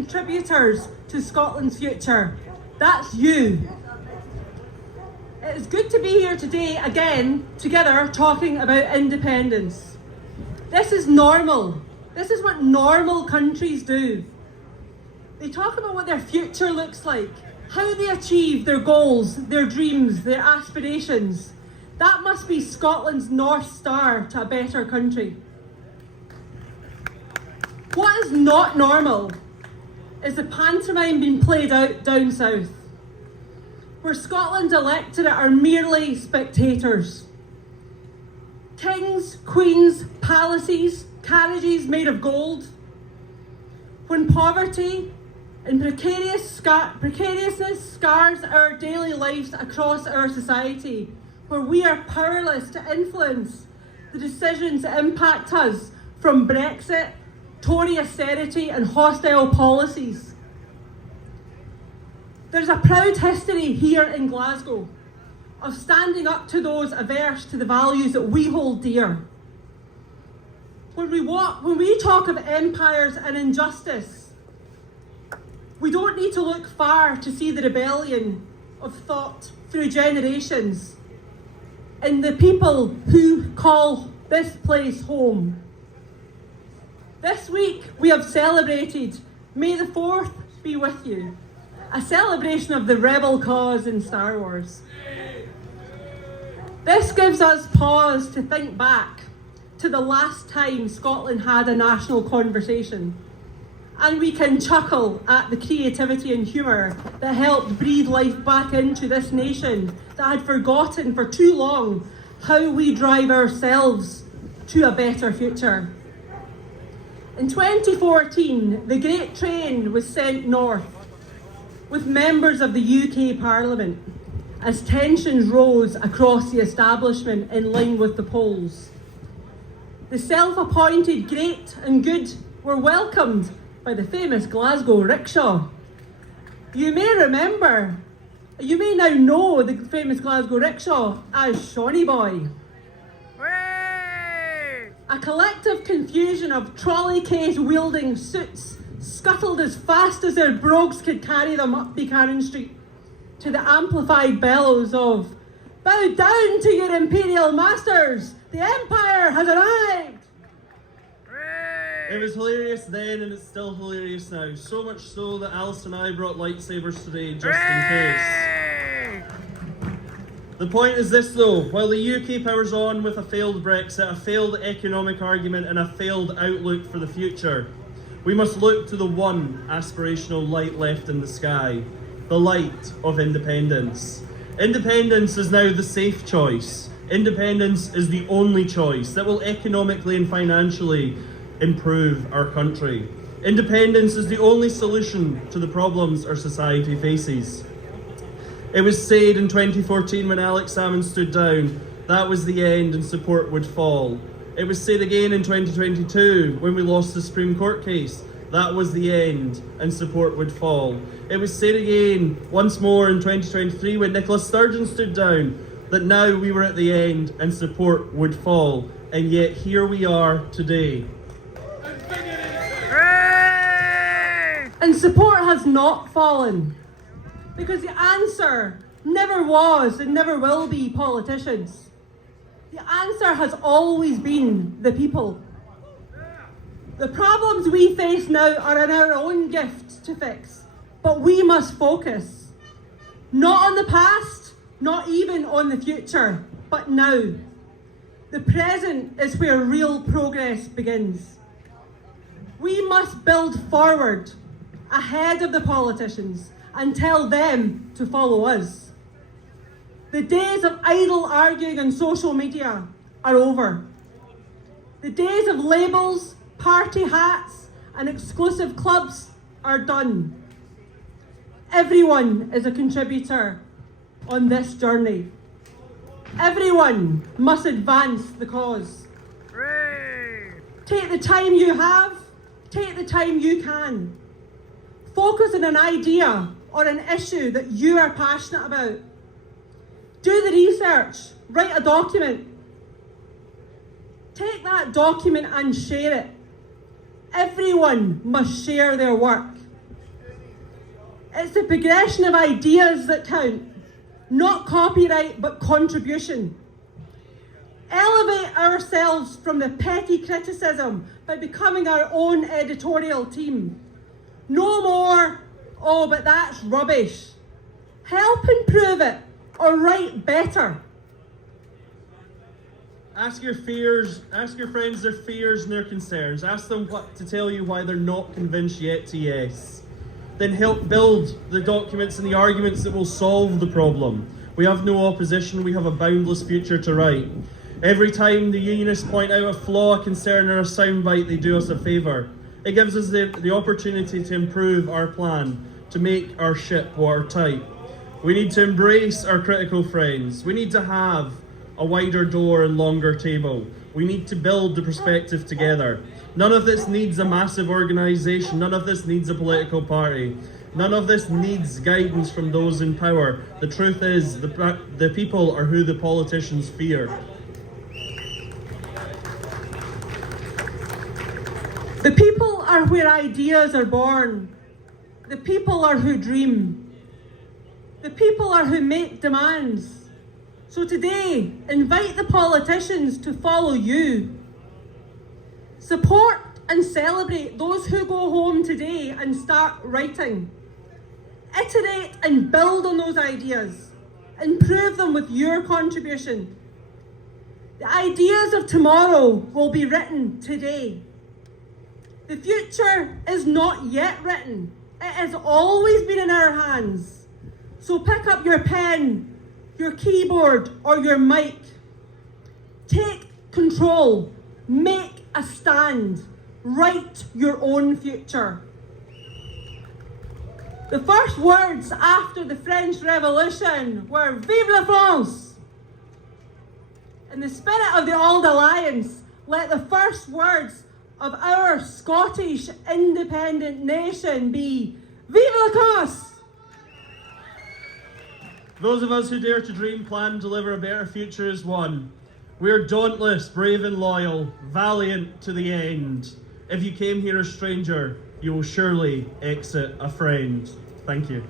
contributors to Scotland's future. That's you. It is good to be here today again, together, talking about independence. This is normal. This is what normal countries do. They talk about what their future looks like, how they achieve their goals, their dreams, their aspirations. That must be Scotland's North Star to a better country. What is not normal is the pantomime being played out down south, where Scotland's electorate are merely spectators. Kings, queens, palaces, carriages made of gold. When poverty and precariousness scars our daily lives across our society, where we are powerless to influence the decisions that impact us, from Brexit, Tory austerity and hostile policies. There's a proud history here in Glasgow of standing up to those averse to the values that we hold dear. When we talk of empires and injustice, we don't need to look far to see the rebellion of thought through generations in the people who call this place home. This week we have celebrated May the 4th be with you, a celebration of the rebel cause in Star Wars. This gives us pause to think back to the last time Scotland had a national conversation, and we can chuckle at the creativity and humour that helped breathe life back into this nation that had forgotten for too long how we drive ourselves to a better future. In 2014, the Great Train was sent north with members of the UK Parliament as tensions rose across the establishment in line with the polls. The self-appointed great and good were welcomed by the famous Glasgow rickshaw. You may now know the famous Glasgow rickshaw as Shawnee Boy. A collective confusion of trolley case wielding suits scuttled as fast as their brogues could carry them up Buchanan Street to the amplified bellows of "Bow down to your imperial masters! The Empire has arrived!" It was hilarious then and it's still hilarious now. So much so that Allison and I brought lightsabers today just in case. The point is this though, while the UK powers on with a failed Brexit, a failed economic argument and a failed outlook for the future, we must look to the one aspirational light left in the sky, the light of independence. Independence is now the safe choice. Independence is the only choice that will economically and financially improve our country. Independence is the only solution to the problems our society faces. It was said in 2014 when Alex Salmon stood down, that was the end and support would fall. It was said again in 2022 when we lost the Supreme Court case, that was the end and support would fall. It was said again once more in 2023 when Nicola Sturgeon stood down, that now we were at the end and support would fall. And yet here we are today. And support has not fallen, because the answer never was and never will be politicians. The answer has always been the people. The problems we face now are in our own gift to fix, but we must focus. Not on the past, not even on the future, but now. The present is where real progress begins. We must build forward, ahead of the politicians, and tell them to follow us. The days of idle arguing on social media are over. The days of labels, party hats, and exclusive clubs are done. Everyone is a contributor on this journey. Everyone must advance the cause. Take the time you have, take the time you can. Focus on an idea or an issue that you are passionate about. Do the research, write a document. Take that document and share it. Everyone must share their work. It's the progression of ideas that count, not copyright but contribution. Elevate ourselves from the petty criticism by becoming our own editorial team. No more, oh, but that's rubbish. Help improve it or write better. Ask your friends their fears and their concerns. Ask them what to tell you why they're not convinced yet to yes. Then help build the documents and the arguments that will solve the problem. We have no opposition, we have a boundless future to write. Every time the unionists point out a flaw, a concern or a soundbite, they do us a favour. It gives us the opportunity to improve our plan, to make our ship watertight. We need to embrace our critical friends. We need to have a wider door and longer table. We need to build the perspective together. None of this needs a massive organisation. None of this needs a political party. None of this needs guidance from those in power. The truth is, the people are who the politicians fear. The people are where ideas are born. The people are who dream. The people are who make demands. So today, invite the politicians to follow you. Support and celebrate those who go home today and start writing. Iterate and build on those ideas. Improve them with your contribution. The ideas of tomorrow will be written today. The future is not yet written. It has always been in our hands. So pick up your pen, your keyboard or your mic. Take control, make a stand, write your own future. The first words after the French Revolution were Vive la France! In the spirit of the Old Alliance, let the first words of our Scottish independent nation be Vive Ecosse! Those of us who dare to dream, plan, deliver a better future as one. We are dauntless, brave and loyal, valiant to the end. If you came here a stranger, you will surely exit a friend. Thank you.